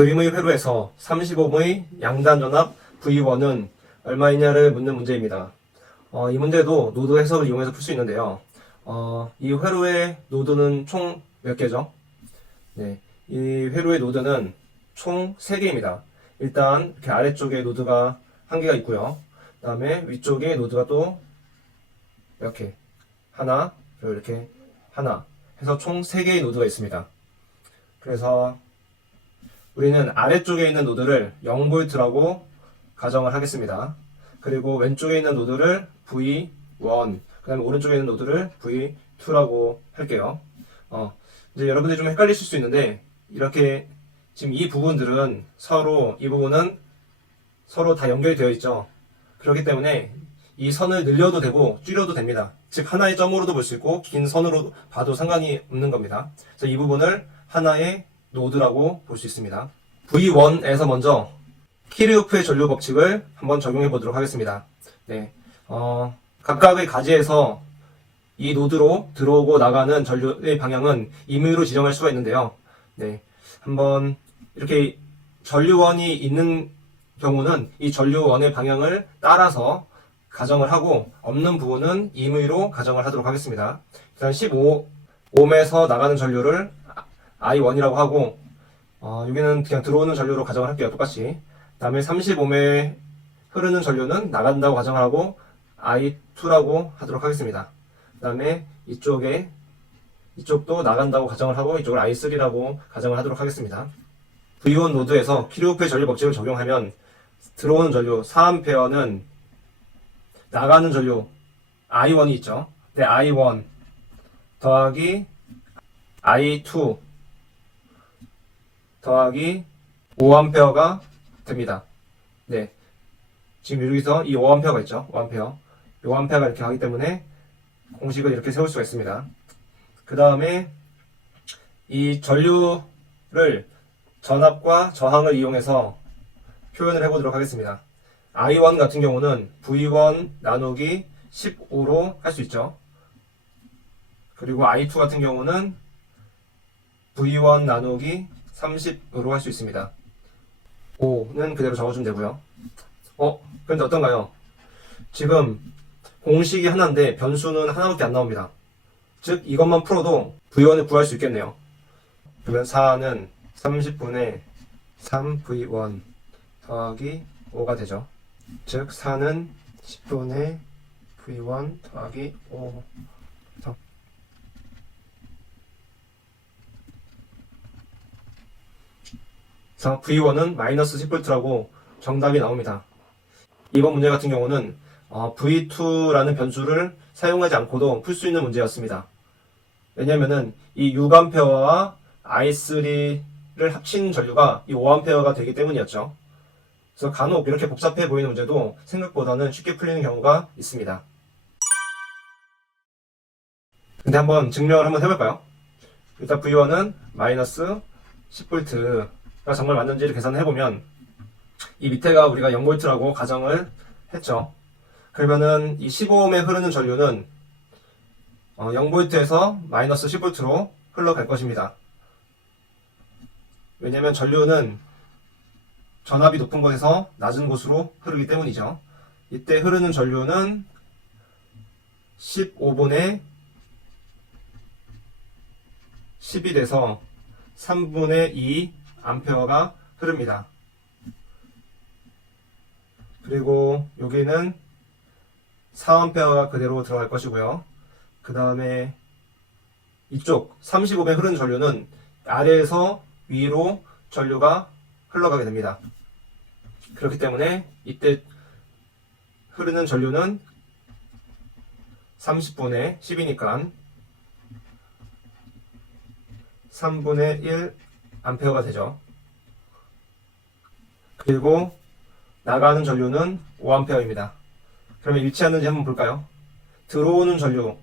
그림의 회로에서 30옴의 양단 전압 V1은 얼마이냐를 묻는 문제입니다. 이 문제도 노드 해석을 이용해서 풀 수 있는데요. 이 회로의 노드는 총 몇 개죠? 네, 이 회로의 노드는 총 3개입니다. 일단 이렇게 아래쪽에 노드가 1개가 있고요. 그 다음에 위쪽에 노드가 또 이렇게 하나, 그리고 이렇게 하나 해서 총 3개의 노드가 있습니다. 그래서 우리는 아래쪽에 있는 노드를 0V라고 가정을 하겠습니다. 그리고 왼쪽에 있는 노드를 V1, 그 다음에 오른쪽에 있는 노드를 V2라고 할게요. 이제 여러분들이 좀 헷갈리실 수 있는데, 이렇게 지금 이 부분들은 이 부분은 서로 다 연결이 되어 있죠. 그렇기 때문에 이 선을 늘려도 되고 줄여도 됩니다. 즉 하나의 점으로도 볼 수 있고 긴 선으로 봐도 상관이 없는 겁니다. 그래서 이 부분을 하나의 노드라고 볼 수 있습니다. V1에서 먼저 키르호프의 전류 법칙을 한번 적용해 보도록 하겠습니다. 네, 각각의 가지에서 이 노드로 들어오고 나가는 전류의 방향은 임의로 지정할 수가 있는데요. 네, 한번 이렇게 전류원이 있는 경우는 이 전류원의 방향을 따라서 가정을 하고, 없는 부분은 임의로 가정을 하도록 하겠습니다. 일단 15옴에서 나가는 전류를 I1이라고 하고, 여기는 그냥 들어오는 전류로 가정을 할게요. 똑같이. 그 다음에 30옴에 흐르는 전류는 나간다고 가정을 하고 I2라고 하도록 하겠습니다. 그 다음에 이쪽도 나간다고 가정을 하고 이쪽을 I3라고 가정을 하도록 하겠습니다. V1 노드에서 키르호프의 전류 법칙을 적용하면 들어오는 전류 4A는 나가는 전류 I1이 있죠. 네, I1 더하기 I2 더하기 5A가 됩니다. 네, 지금 여기서 이 5A가 있죠. 5A. 5A가 이렇게 하기 때문에 공식을 이렇게 세울 수가 있습니다. 그 다음에 이 전류를 전압과 저항을 이용해서 표현을 해보도록 하겠습니다. I1 같은 경우는 V1 나누기 15로 할 수 있죠. 그리고 I2 같은 경우는 V1 나누기 30으로 할 수 있습니다. 5는 그대로 적어주면 되고요. 그런데 어떤가요? 지금 공식이 하나인데 변수는 하나밖에 안 나옵니다. 즉 이것만 풀어도 V1을 구할 수 있겠네요. 그러면 4는 30분의 3V1 더하기 5가 되죠. 즉 4는 10분의 V1 더하기 5. 그래서 V1은 마이너스 10V라고 정답이 나옵니다. 이번 문제 같은 경우는 V2라는 변수를 사용하지 않고도 풀 수 있는 문제였습니다. 왜냐면은 이 6A와 I3를 합친 전류가 이 5A가 되기 때문이었죠. 그래서 간혹 이렇게 복잡해 보이는 문제도 생각보다는 쉽게 풀리는 경우가 있습니다. 근데 한번 증명을 한번 해볼까요? 일단 V1은 마이너스 10V가 정말 맞는지를 계산을 해보면 이 밑에가 우리가 0V라고 가정을 했죠. 그러면은 이 15옴에 흐르는 전류는 0V에서 마이너스 10V로 흘러갈 것입니다. 왜냐면 전류는 전압이 높은 곳에서 낮은 곳으로 흐르기 때문이죠. 이때 흐르는 전류는 15분의 10이 돼서 3분의 2 암페어가 흐릅니다. 그리고 여기는 4A가 그대로 들어갈 것이고요. 그 다음에 이쪽 35배 흐르는 전류는 아래에서 위로 전류가 흘러가게 됩니다. 그렇기 때문에 이때 흐르는 전류는 30분의 10이니까 3분의 1 암페어가 되죠. 그리고 나가는 전류는 5A입니다. 그러면 일치하는지 한번 볼까요? 들어오는 전류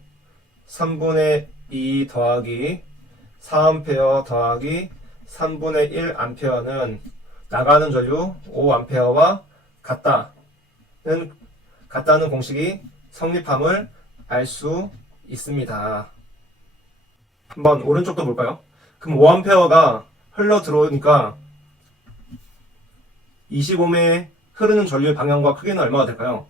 3분의 2 더하기 4A 더하기 3분의 1A는 나가는 전류 5A와 같다는 공식이 성립함을 알 수 있습니다. 한번 오른쪽도 볼까요? 그럼 5A가 흘러 들어오니까 25매 흐르는 전류의 방향과 크기는 얼마가 될까요?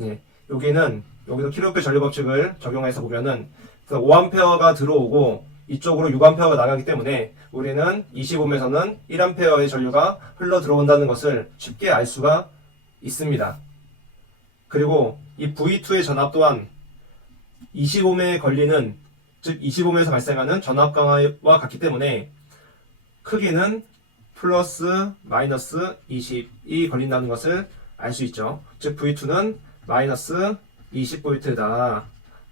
예, 여기서 킬로페 전류 법칙을 적용해서 보면은 5A가 들어오고 이쪽으로 6A가 나가기 때문에 우리는 25매에서는 1A의 전류가 흘러 들어온다는 것을 쉽게 알 수가 있습니다. 그리고 이 V2의 전압 또한 25매에 걸리는, 즉 25매에서 발생하는 전압 강화와 같기 때문에 크기는 플러스 마이너스 20이 걸린다는 것을 알 수 있죠. 즉 V2는 마이너스 20V다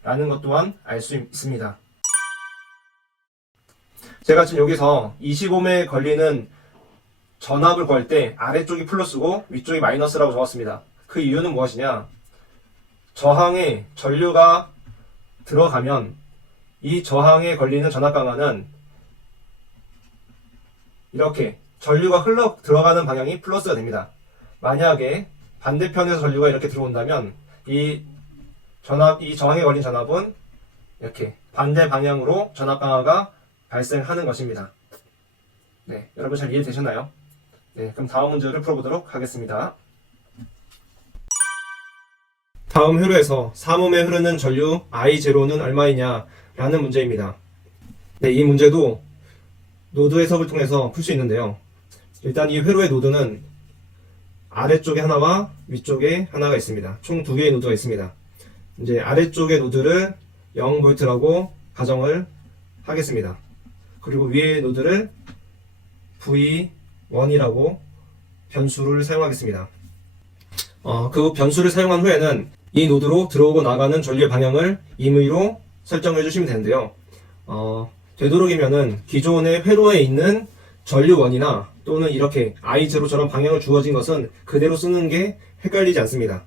라는 것 또한 알 수 있습니다. 제가 지금 여기서 25매에 걸리는 전압을 걸 때 아래쪽이 플러스고 위쪽이 마이너스라고 적었습니다. 그 이유는 무엇이냐? 저항에 전류가 들어가면 이 저항에 걸리는 전압 강화는 이렇게 전류가 흘러 들어가는 방향이 플러스가 됩니다. 만약에 반대편에서 전류가 이렇게 들어온다면 이 저항에 걸린 전압은 이렇게 반대 방향으로 전압 강화가 발생하는 것입니다. 네, 여러분 잘 이해되셨나요? 네, 그럼 다음 문제를 풀어보도록 하겠습니다. 다음 회로에서 3옴에 흐르는 전류 I0는 얼마이냐 라는 문제입니다. 네, 이 문제도 노드 해석을 통해서 풀 수 있는데요. 일단 이 회로의 노드는 아래쪽에 하나와 위쪽에 하나가 있습니다. 총 2개의 노드가 있습니다. 이제 아래쪽의 노드를 0V라고 가정을 하겠습니다. 그리고 위의 노드를 V1이라고 변수를 사용하겠습니다. 그 변수를 사용한 후에는 이 노드로 들어오고 나가는 전류의 방향을 임의로 설정을 해주시면 되는데요. 되도록이면은 기존의 회로에 있는 전류원이나 또는 이렇게 I0처럼 방향을 주어진 것은 그대로 쓰는 게 헷갈리지 않습니다.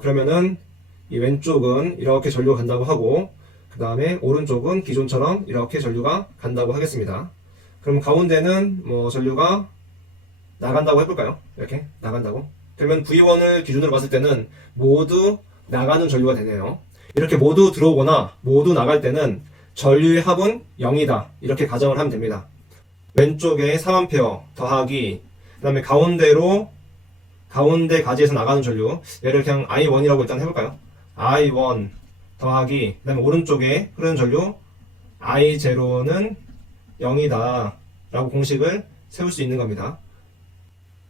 그러면은 이 왼쪽은 이렇게 전류가 간다고 하고 그 다음에 오른쪽은 기존처럼 이렇게 전류가 간다고 하겠습니다. 그럼 가운데는 뭐 전류가 나간다고 해볼까요? 이렇게 나간다고. 그러면 V1을 기준으로 봤을 때는 모두 나가는 전류가 되네요. 이렇게 모두 들어오거나 모두 나갈 때는 전류의 합은 0이다. 이렇게 가정을 하면 됩니다. 왼쪽에 3A 더하기 그 다음에 가운데 가지에서 나가는 전류, 얘를 그냥 I1이라고 일단 해볼까요? I1 더하기 그 다음에 오른쪽에 흐르는 전류 I0는 0이다 라고 공식을 세울 수 있는 겁니다.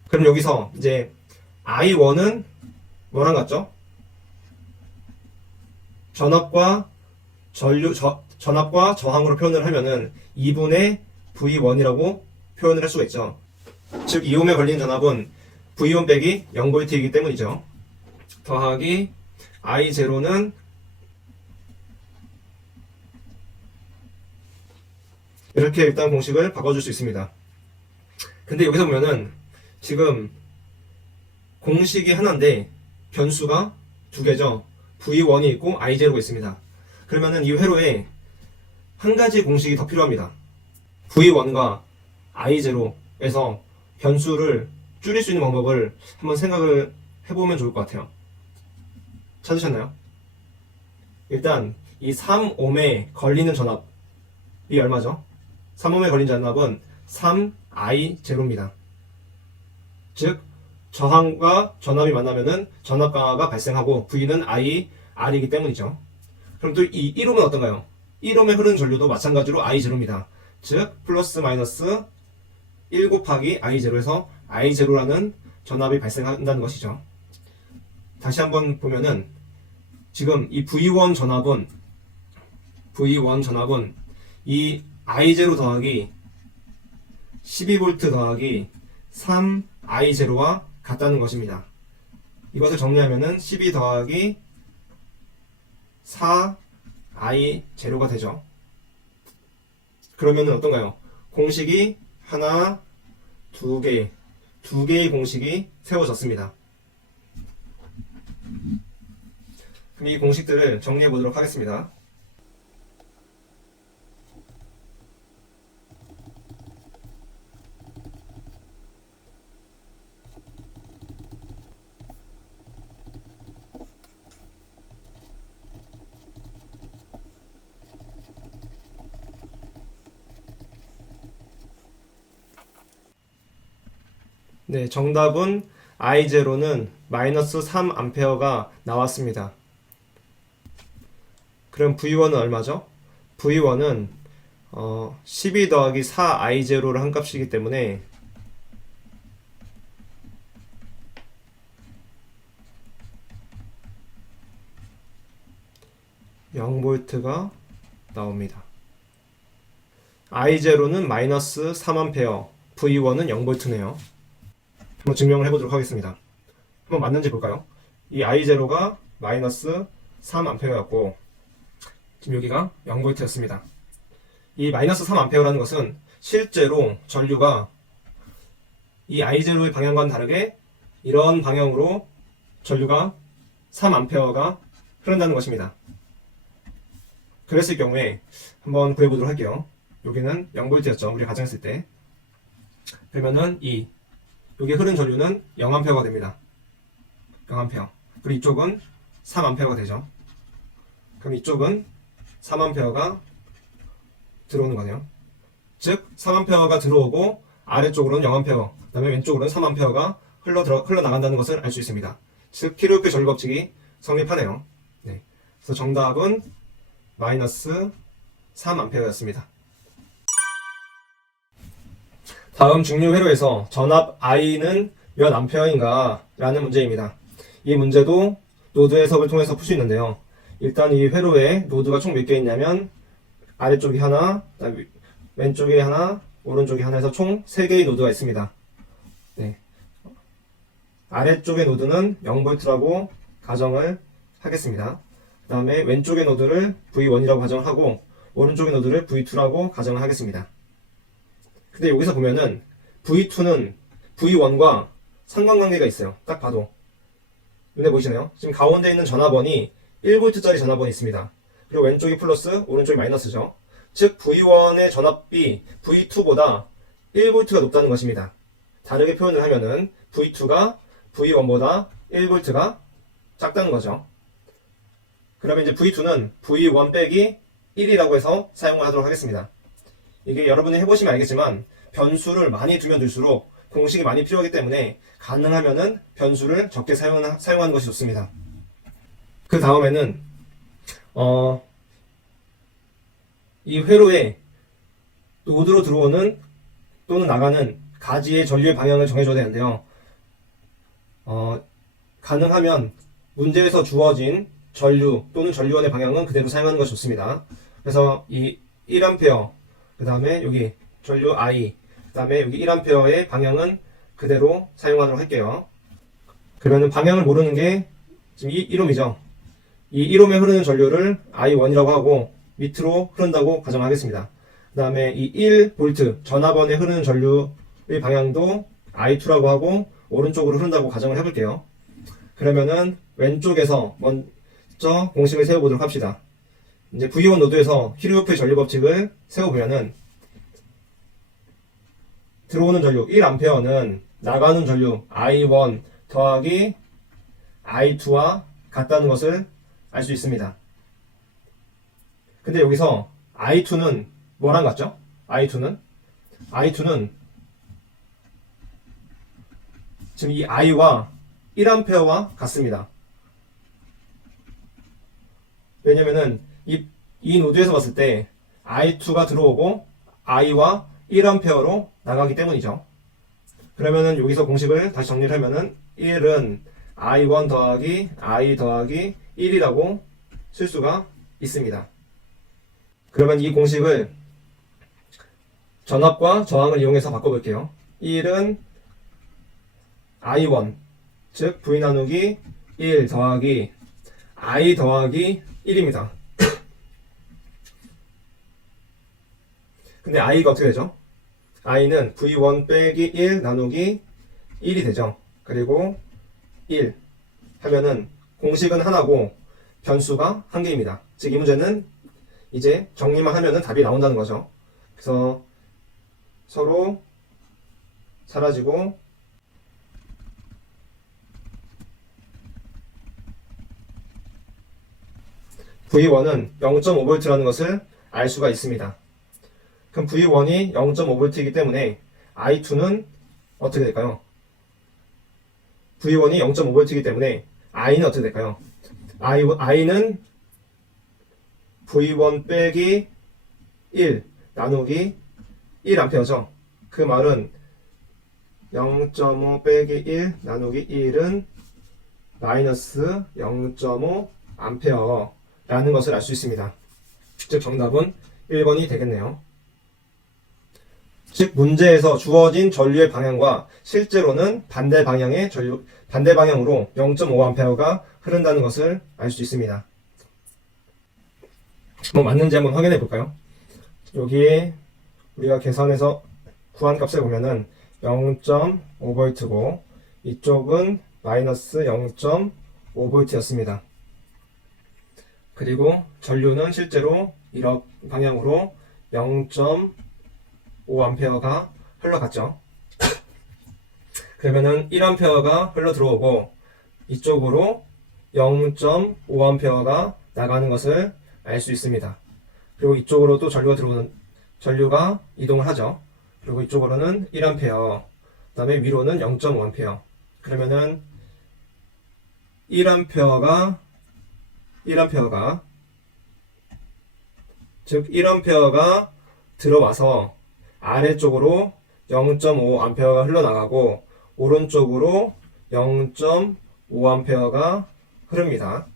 그럼 여기서 이제 I1은 뭐랑 같죠? 전압과 저항으로 표현을 하면은 2분의 V1이라고 표현을 할 수가 있죠. 즉 2옴에 걸리는 전압은 V1 빼기 0V이기 때문이죠. 더하기 I0는 이렇게 일단 공식을 바꿔줄 수 있습니다. 근데 여기서 보면은 지금 공식이 하나인데 변수가 2개죠. V1이 있고 I0가 있습니다. 그러면은 이 회로에 한 가지 공식이 더 필요합니다. V1과 I0에서 변수를 줄일 수 있는 방법을 한번 생각을 해보면 좋을 것 같아요. 찾으셨나요? 일단 이 3옴에 걸리는 전압이 얼마죠? 3옴에 걸린 전압은 3I0입니다. 즉 저항과 전압이 만나면은 전압 강화가 발생하고 V는 IR이기 때문이죠. 그럼 또 이 1옴은 어떤가요? 1옴에 흐르는 전류도 마찬가지로 I0입니다. 즉 플러스 마이너스 1 곱하기 I0에서 I0라는 전압이 발생한다는 것이죠. 다시 한번 보면은 지금 이 V1 전압은 이 I0 더하기 12V 더하기 3I0와 같다는 것입니다. 이것을 정리하면은 12 더하기 4I0가 되죠. 그러면은 어떤가요? 공식이 하나, 두 개의 공식이 세워졌습니다. 그럼 이 공식들을 정리해 보도록 하겠습니다. 네, 정답은 I0는 마이너스 3A가 나왔습니다. 그럼 V1은 얼마죠? V1은 12 더하기 4I0를 한 값이기 때문에 0V가 나옵니다. I0는 마이너스 3A, V1은 0V네요. 한번 증명을 해보도록 하겠습니다. 한번 맞는지 볼까요? 이 I0가 마이너스 3A였고 지금 여기가 0V였습니다. 이 마이너스 3A라는 것은 실제로 전류가 이 I0의 방향과는 다르게 이런 방향으로 전류가 3A가 흐른다는 것입니다. 그랬을 경우에 한번 구해보도록 할게요. 여기는 0V였죠. 우리가 가정했을 때. 그러면은 여기 흐른 전류는 0A가 됩니다. 0A. 그리고 이쪽은 3A가 되죠. 그럼 이쪽은 3A가 들어오는 거네요. 즉 3A가 들어오고 아래쪽으로는 0A, 그 다음에 왼쪽으로는 3A가 흘러나간다는 것을 알 수 있습니다. 즉 키르호프의 전류 법칙이 성립하네요. 네. 그래서 정답은 마이너스 3A였습니다. 다음 중류 회로에서 전압 I는 몇 암페어인가 라는 문제입니다. 이 문제도 노드 해석을 통해서 풀 수 있는데요. 일단 이 회로에 노드가 총 몇 개 있냐면 아래쪽이 하나, 왼쪽에 하나, 오른쪽에 하나 해서 총 3개의 노드가 있습니다. 네. 아래쪽의 노드는 0V라고 가정을 하겠습니다. 그 다음에 왼쪽의 노드를 V1이라고 가정을 하고 오른쪽의 노드를 V2라고 가정을 하겠습니다. 근데 여기서 보면은 V2는 V1과 상관관계가 있어요. 딱 봐도. 눈에 보이시나요? 지금 가운데 있는 전압원이 1V짜리 전압원이 있습니다. 그리고 왼쪽이 플러스, 오른쪽이 마이너스죠. 즉 V1의 전압비 V2보다 1V가 높다는 것입니다. 다르게 표현을 하면은 V2가 V1보다 1V가 작다는 거죠. 그러면 이제 V2는 V1 빼기 1이라고 해서 사용을 하도록 하겠습니다. 이게 여러분이 해보시면 알겠지만 변수를 많이 두면 둘수록 공식이 많이 필요하기 때문에 가능하면은 변수를 적게 사용하는 것이 좋습니다. 그 다음에는 이 회로에 노드로 들어오는 또는 나가는 가지의 전류의 방향을 정해줘야 되는데요. 가능하면 문제에서 주어진 전류 또는 전류원의 방향은 그대로 사용하는 것이 좋습니다. 그래서 이 1A, 그 다음에 여기 전류 I, 그 다음에 여기 1A의 방향은 그대로 사용하도록 할게요. 그러면 방향을 모르는 게 지금 1옴이죠. 이 1옴에 흐르는 전류를 I1이라고 하고 밑으로 흐른다고 가정하겠습니다. 그 다음에 이 1V 전압원에 흐르는 전류의 방향도 I2라고 하고 오른쪽으로 흐른다고 가정을 해볼게요. 그러면은 왼쪽에서 먼저 공식을 세워보도록 합시다. 이제 V1 노드에서 키르호프의 전류 법칙을 세워보면은 들어오는 전류 1A는 나가는 전류 I1 더하기 I2와 같다는 것을 알 수 있습니다. 근데 여기서 I2는 뭐랑 같죠? I2는 지금 이 I와 1A와 같습니다. 왜냐면은 이 노드에서 봤을 때 I2가 들어오고 I와 1A로 나가기 때문이죠. 그러면은 여기서 공식을 다시 정리를 하면은 1은 I1 더하기 I 더하기 1이라고 쓸 수가 있습니다. 그러면 이 공식을 전압과 저항을 이용해서 바꿔볼게요. 1은 I1, 즉 V 나누기 1 더하기 I 더하기 1입니다. 근데 I가 어떻게 되죠? I는 V1 빼기 1 나누기 1이 되죠. 그리고 1 하면은 공식은 하나고 변수가 한 개입니다. 즉 이 문제는 이제 정리만 하면은 답이 나온다는 거죠. 그래서 서로 사라지고 V1은 0.5V라는 것을 알 수가 있습니다. 그럼 V1이 0.5V이기 때문에 I2는 어떻게 될까요? V1이 0.5V이기 때문에 I는 어떻게 될까요? I는 V1 빼기 1 나누기 1A죠. 그 말은 0.5 빼기 1 나누기 1은 마이너스 0.5A 라는 것을 알 수 있습니다. 즉 정답은 1번이 되겠네요. 즉 문제에서 주어진 전류의 방향과 실제로는 반대 방향으로 0.5A가 흐른다는 것을 알 수 있습니다. 뭐 맞는지 한번 확인해 볼까요? 여기에 우리가 계산해서 구한 값을 보면은 0.5V고 이쪽은 마이너스 0.5V였습니다. 그리고 전류는 실제로 이런 방향으로 0.5A가 흘러갔죠. 그러면은 1A가 흘러 들어오고 이쪽으로 0.5A가 나가는 것을 알 수 있습니다. 그리고 이쪽으로 또 전류가 이동을 하죠. 그리고 이쪽으로는 1A, 그 다음에 위로는 0.5A. 그러면은 1A가 즉 1A가 들어와서 아래쪽으로 0.5A가 흘러나가고 오른쪽으로 0.5A가 흐릅니다.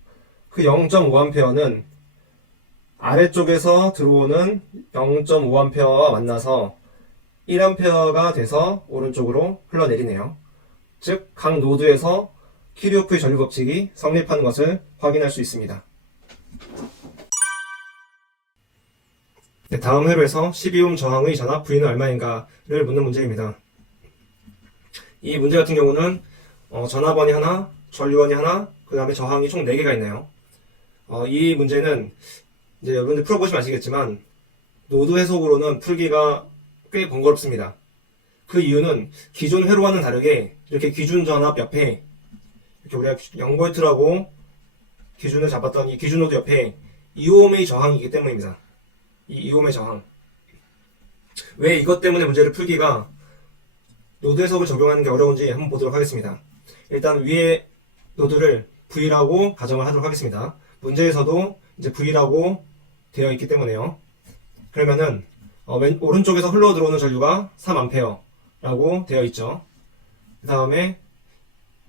그 0.5A는 아래쪽에서 들어오는 0.5A와 만나서 1A가 돼서 오른쪽으로 흘러내리네요. 즉 각 노드에서 키르호프의 전류 법칙이 성립하는 것을 확인할 수 있습니다. 네, 다음 회로에서 12옴 저항의 전압 V는 얼마인가를 묻는 문제입니다. 이 문제 같은 경우는 전압원이 하나, 전류원이 하나, 그 다음에 저항이 총 4개가 있네요. 이 문제는 이제 여러분들 풀어보시면 아시겠지만 노드 해석으로는 풀기가 꽤 번거롭습니다. 그 이유는 기존 회로와는 다르게 이렇게 기준 전압 옆에 이렇게 우리가 0V라고 기준을 잡았던 이 기준 노드 옆에 2옴의 저항이기 때문입니다. 이 2옴의 저항. 왜 이것 때문에 문제를 풀기가 노드 해석을 적용하는 게 어려운지 한번 보도록 하겠습니다. 일단 위에 노드를 V라고 가정을 하도록 하겠습니다. 문제에서도 이제 V라고 되어 있기 때문에요. 그러면은 오른쪽에서 흘러 들어오는 전류가 3A라고 되어 있죠. 그 다음에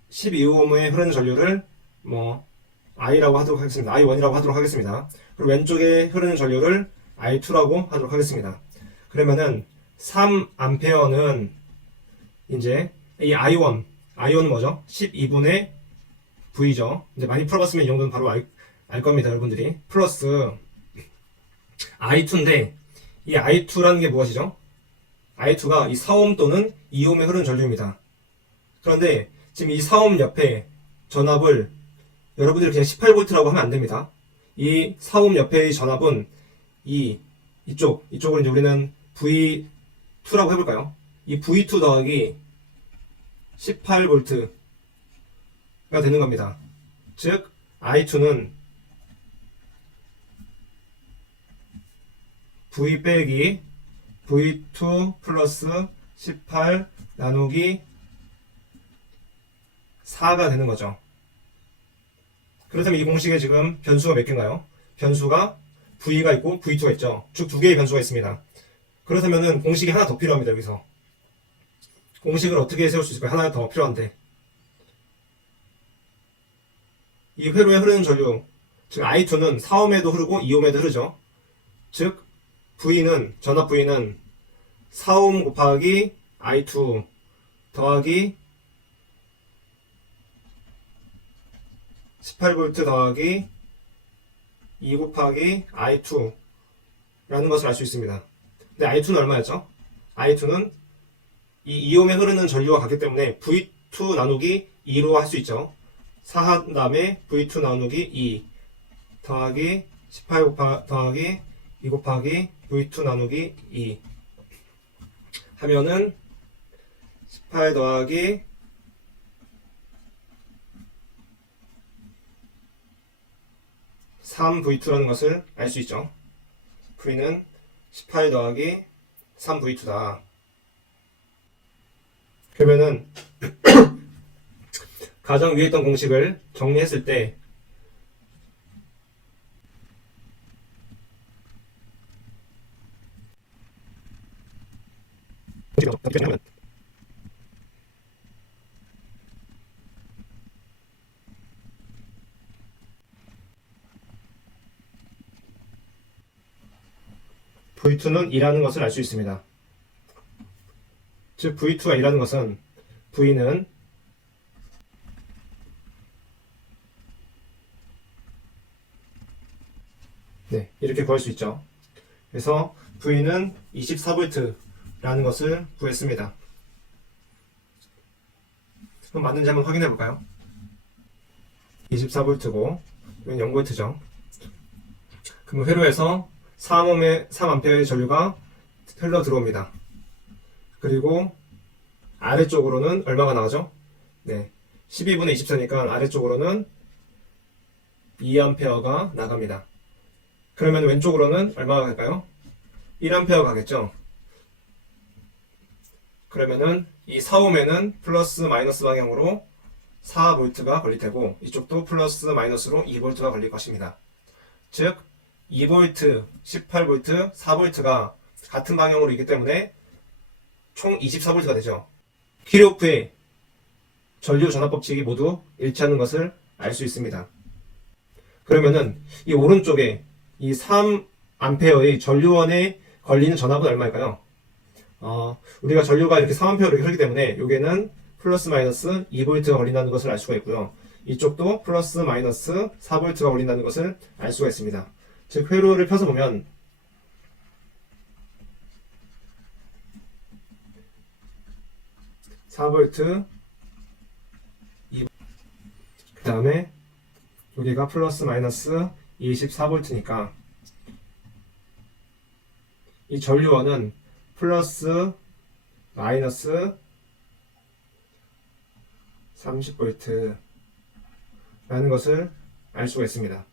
12옴에 흐르는 전류를 I라고 하도록 하겠습니다. I1이라고 하도록 하겠습니다. 그리고 왼쪽에 흐르는 전류를 I2라고 하도록 하겠습니다. 그러면은 3A는 이제 이 I1은 뭐죠? 12분의 V죠. 이제 많이 풀어봤으면 이 정도는 바로 알 겁니다, 여러분들이. 플러스 I2인데 이 I2라는 게 무엇이죠? I2가 이 4옴 또는 2옴에 흐르는 전류입니다. 그런데 지금 이 4옴 옆에 전압을 여러분들이 그냥 18V라고 하면 안 됩니다. 이 4옴 옆의 전압은 이쪽을 이제 우리는 V2라고 해볼까요? 이 V2 더하기 18V가 되는 겁니다. 즉 I2는 V 빼기 V2 플러스 18 나누기 4가 되는 거죠. 그렇다면 이 공식에 지금 변수가 몇 개인가요? 변수가 V가 있고 V2가 있죠. 즉 두 개의 변수가 있습니다. 그렇다면은 공식이 하나 더 필요합니다. 여기서 공식을 어떻게 세울 수 있을까요? 하나 더 필요한데 이 회로에 흐르는 전류 즉 I2는 4옴에도 흐르고 2옴에도 흐르죠. 즉 전압 V는 4옴 곱하기 I2 더하기 18V 더하기 2 곱하기 I2 라는 것을 알 수 있습니다. 근데 I2는 얼마였죠? I2는 이 2옴에 흐르는 전류와 같기 때문에 V2 나누기 2로 할 수 있죠. 4 한 다음에 V2 나누기 2 더하기 18 더하기 2 곱하기 V2 나누기 2 하면은 18 더하기 3V2라는 것을 알 수 있죠. V는 18 더하기 3V2다. 그러면은 가정 위에 있던 공식을 정리했을 때 V2는 2라는 것을 알 수 있습니다. 즉 V2가 2라는 것은 V는 이렇게 구할 수 있죠. 그래서 V는 24V라는 것을 구했습니다. 그럼 맞는지 한번 확인해 볼까요? 24V고 이건 0V죠. 그럼 회로에서 3A의 전류가 흘러 들어옵니다. 그리고 아래쪽으로는 얼마가 나가죠? 12분의 24니까 아래쪽으로는 2A가 나갑니다. 그러면 왼쪽으로는 얼마가 갈까요? 1A 가겠죠? 그러면은 이 4옴에는 플러스 마이너스 방향으로 4V가 걸릴 테고 이쪽도 플러스 마이너스로 2V가 걸릴 것입니다. 즉 2V, 18V, 4V가 같은 방향으로 있기 때문에 총 24V가 되죠. 키르호프의 전류 전압 법칙이 모두 일치하는 것을 알 수 있습니다. 그러면은 이 오른쪽에 이 3A의 전류원에 걸리는 전압은 얼마일까요? 우리가 전류가 이렇게 3A로 이렇게 흐르기 때문에 여기에는 플러스 마이너스 2V가 걸린다는 것을 알 수가 있고요. 이쪽도 플러스 마이너스 4V가 걸린다는 것을 알 수가 있습니다. 즉 회로를 펴서 보면 4V, 2V, 그 다음에 여기가 플러스 마이너스 24V니까 이 전류원은 플러스 마이너스 30V 라는 것을 알 수가 있습니다.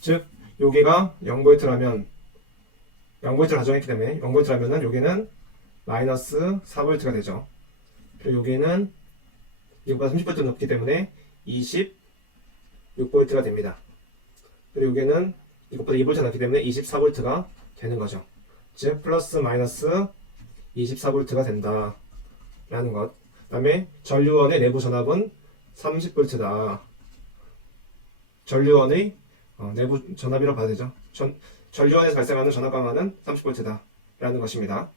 즉 여기가 0V라면 0V를 가정했기 때문에 0V라면은 여기는 마이너스 4V가 되죠. 그리고 여기는 이거보다 30V 높기 때문에 26V가 됩니다. 그리고 여기는 이것보다 2V 낮기 때문에 24V가 되는 거죠. 즉 플러스 마이너스 24V가 된다 라는 것. 그 다음에 전류원의 내부 전압은 30V다. 전류원의 내부 전압이라고 봐야 되죠. 전류원에서 발생하는 전압 강하는 30V다 라는 것입니다.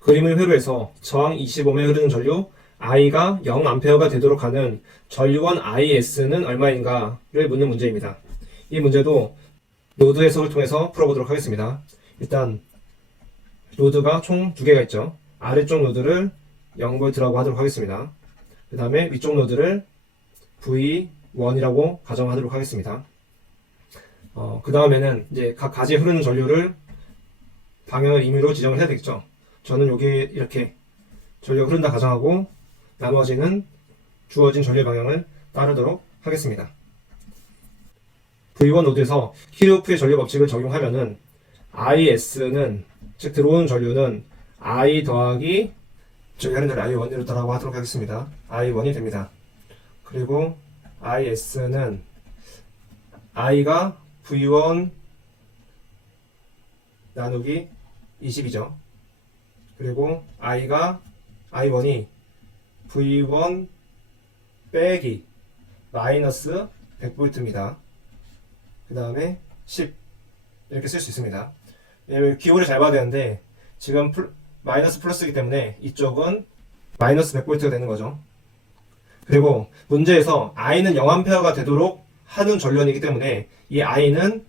그림의 회로에서 저항 25에 흐르는 전류 I가 0A가 되도록 하는 전류원 IS는 얼마인가를 묻는 문제입니다. 이 문제도 노드 해석을 통해서 풀어보도록 하겠습니다. 일단 노드가 총 2개가 있죠. 아래쪽 노드를 0V라고 하도록 하겠습니다. 그 다음에 위쪽 노드를 V1이라고 가정하도록 하겠습니다. 그 다음에는 이제 각 가지에 흐르는 전류를 방향을 임의로 지정을 해야 되겠죠. 저는 여기 이렇게 전류가 흐른다 가정하고 나머지는 주어진 전류의 방향을 따르도록 하겠습니다. V1 노드에서 키르호프의 전류 법칙을 적용하면은 IS는 즉 들어오는 전류는 I 더하기 저기 하는 대로 I1이라고 하도록 하겠습니다. I1이 됩니다. 그리고 IS는 I가 V1 나누기 20이죠. 그리고 I1이 V1 빼기 마이너스 100V입니다. 그 다음에 10 이렇게 쓸 수 있습니다. 기호를 잘 봐야 되는데 지금 마이너스 플러스이기 때문에 이쪽은 마이너스 100V가 되는 거죠. 그리고 문제에서 I는 0A가 되도록 하는 전류원이기 때문에 이 I는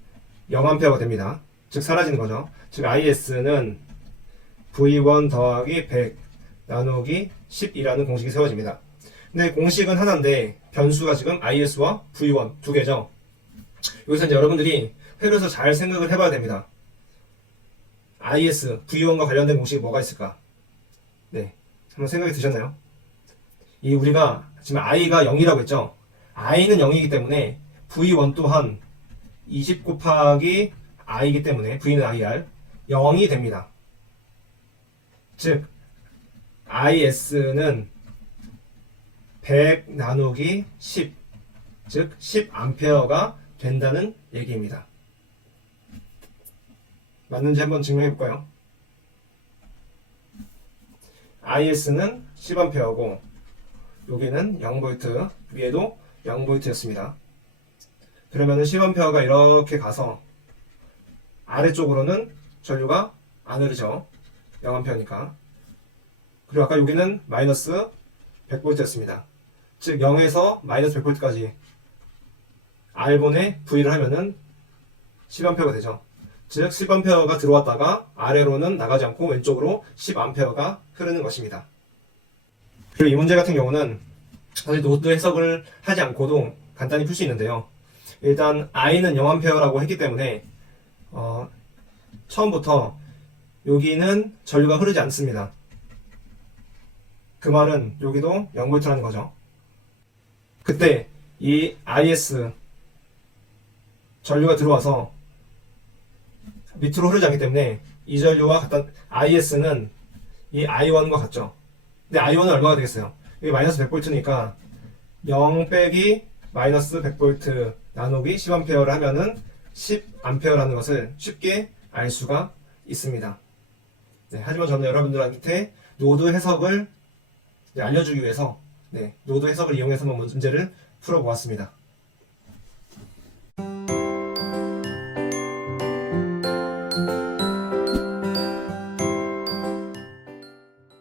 0A가 됩니다. 즉 사라지는 거죠. 즉 IS는 V1 더하기 100 나누기 10이라는 공식이 세워집니다. 근데 공식은 하나인데 변수가 지금 IS와 V1 두 개죠. 여기서 이제 여러분들이 회로에서 잘 생각을 해봐야 됩니다. IS, V1과 관련된 공식이 뭐가 있을까? 한번 생각이 드셨나요? 우리가 지금 I가 0이라고 했죠? I는 0이기 때문에 V1 또한 20 곱하기 I이기 때문에 V는 IR 0이 됩니다. 즉 IS는 100 나누기 10, 즉 10A가 된다는 얘기입니다. 맞는지 한번 증명해 볼까요? IS는 10A고 여기는 0V, 위에도 0V였습니다. 그러면은 10A가 이렇게 가서 아래쪽으로는 전류가 안 흐르죠. 0A니까. 그리고 아까 여기는 마이너스 100V였습니다. 즉 0에서 마이너스 100V까지 R분의 V를 하면은 10A가 되죠. 즉 10A가 들어왔다가 아래로는 나가지 않고 왼쪽으로 10A가 흐르는 것입니다. 그리고 이 문제 같은 경우는 사실 노드 해석을 하지 않고도 간단히 풀 수 있는데요. 일단 I는 0A라고 했기 때문에 처음부터 여기는 전류가 흐르지 않습니다. 그 말은 여기도 0V라는 거죠. 그때 이 IS 전류가 들어와서 밑으로 흐르지 않기 때문에 이 전류와 같은 IS는 이 I1과 같죠. 근데 I1은 얼마가 되겠어요? 여기 마이너스 100V니까 0 빼기 마이너스 100V 나누기 10A를 하면은 10A라는 것을 쉽게 알 수가 있습니다. 네, 하지만 저는 여러분들한테 노드 해석을 알려주기 위해서 노드 해석을 이용해서 문제를 풀어보았습니다.